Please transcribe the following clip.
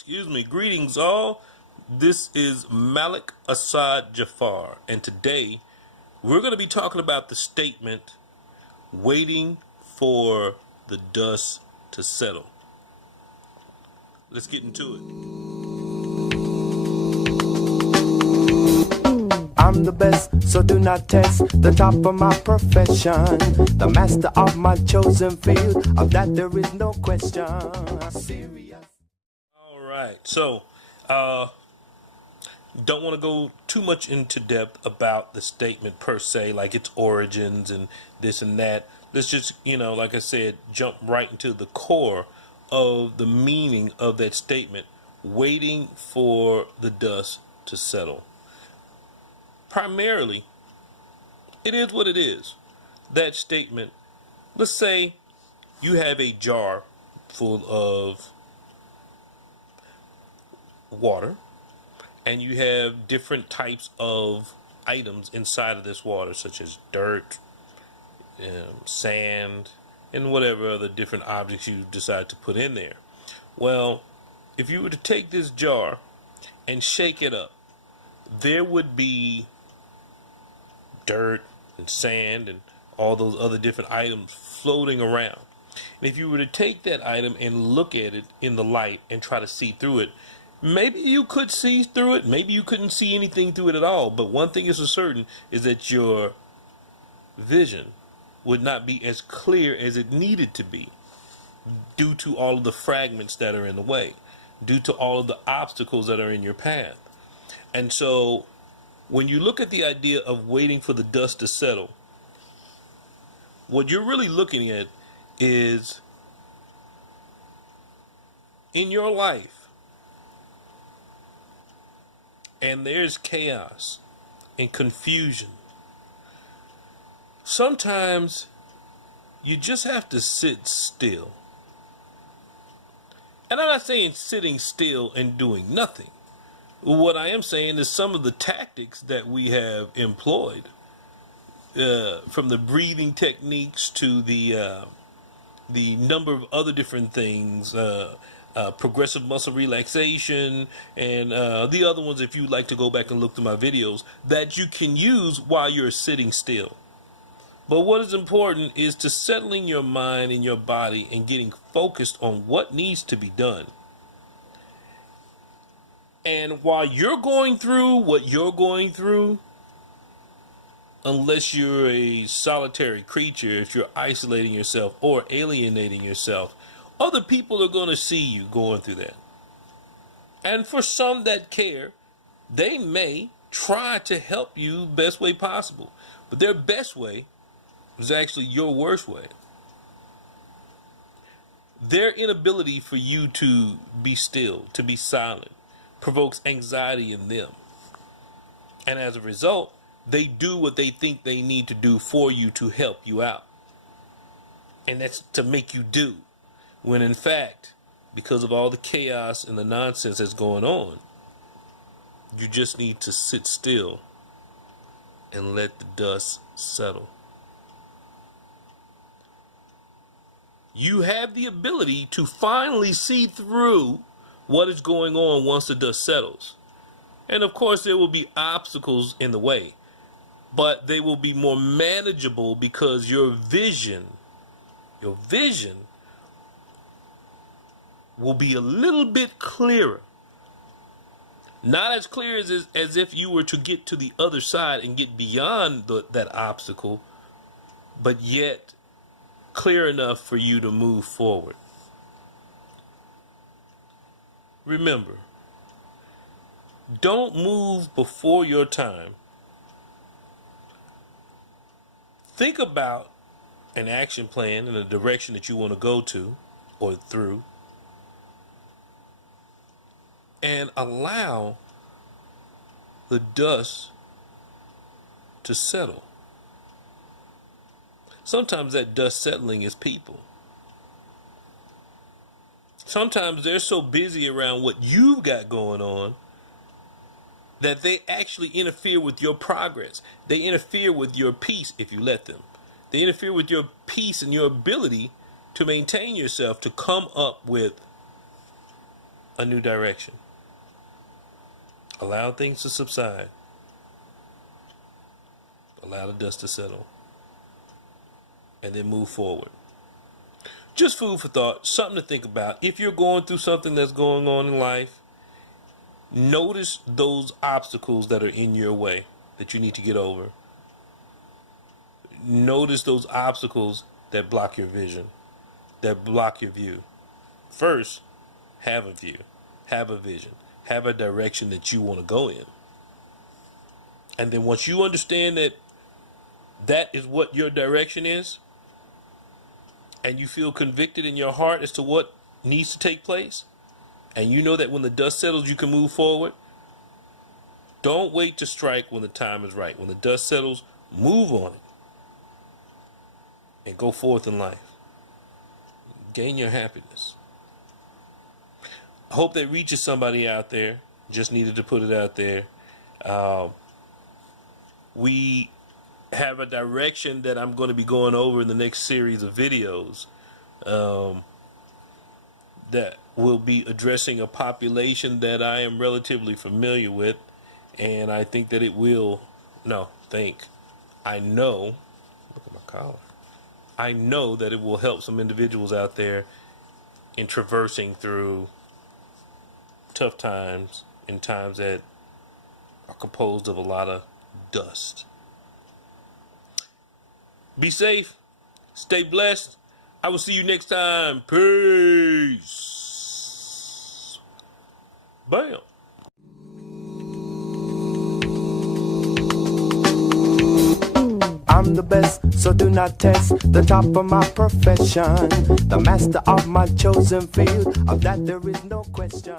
Excuse me. Greetings, all. This is Malik Assad Jafar, and today we're going to be talking about the statement, waiting for the dust to settle. Let's get into it. I'm the best, so do not test the top of my profession. The master of my chosen field, of that there is no question. Serious. All right. So, don't want to go too much into depth about the statement per se, like its origins and this and that. Let's just, like I said, jump right into the core of the meaning of that statement, waiting for the dust to settle. Primarily, it is what it is. That statement, let's say you have a jar full of water, and you have different types of items inside of this water, such as dirt, sand, and whatever other different objects you decide to put in there. Well, if you were to take this jar and shake it up, there would be dirt and sand and all those other different items floating around. And if you were to take that item and look at it in the light and try to see through it, maybe you could see through it, maybe you couldn't see anything through it at all. But one thing is for certain is that your vision would not be as clear as it needed to be due to all of the fragments that are in the way, due to all of the obstacles that are in your path. And so when you look at the idea of waiting for the dust to settle, what you're really looking at is in your life, and there's chaos and confusion. Sometimes you just have to sit still. And I'm not saying sitting still and doing nothing. What I am saying is some of the tactics that we have employed, from the breathing techniques to the number of other different things, progressive muscle relaxation, and the other ones, if you'd like to go back and look through my videos, that you can use while you're sitting still. But what is important is to settling your mind and your body and getting focused on what needs to be done. And while you're going through what you're going through, unless you're a solitary creature, if you're isolating yourself or alienating yourself, other people are going to see you going through that. And for some that care, they may try to help you the best way possible. But their best way is actually your worst way. Their inability for you to be still, to be silent, provokes anxiety in them. And as a result, they do what they think they need to do for you to help you out. And that's to make you do. When in fact, because of all the chaos and the nonsense that's going on, you just need to sit still and let the dust settle. You have the ability to finally see through what is going on once the dust settles. And of course there will be obstacles in the way, but they will be more manageable because your vision will be a little bit clearer. Not as clear as if you were to get to the other side and get beyond that obstacle, but yet clear enough for you to move forward. Remember, don't move before your time. Think about an action plan and a direction that you want to go to or through, and allow the dust to settle. Sometimes that dust settling is people. Sometimes they're so busy around what you've got going on that they actually interfere with your progress. They interfere with your peace if you let them. They interfere with your peace and your ability to maintain yourself, to come up with a new direction. Allow things to subside. Allow the dust to settle. And then move forward. Just food for thought, something to think about. If you're going through something that's going on in life, notice those obstacles that are in your way that you need to get over. Notice those obstacles that block your vision, that block your view. First, have a view, have a vision, have a direction that you want to go in. And then once you understand that that is what your direction is, and you feel convicted in your heart as to what needs to take place, and you know that when the dust settles, you can move forward, don't wait to strike when the time is right. When the dust settles, move on it and go forth in life. Gain your happiness. I hope that reaches somebody out there. Just needed to put it out there. We have a direction that I'm going to be going over in the next series of videos that will be addressing a population that I am relatively familiar with, and I think that it will, I know, look at my collar, I know that it will help some individuals out there in traversing through tough times and times that are composed of a lot of dust. Be safe. Stay blessed. I will see you next time. Peace. Bam. I'm the best, so do not test the top of my profession. The master of my chosen field, of that there is no question.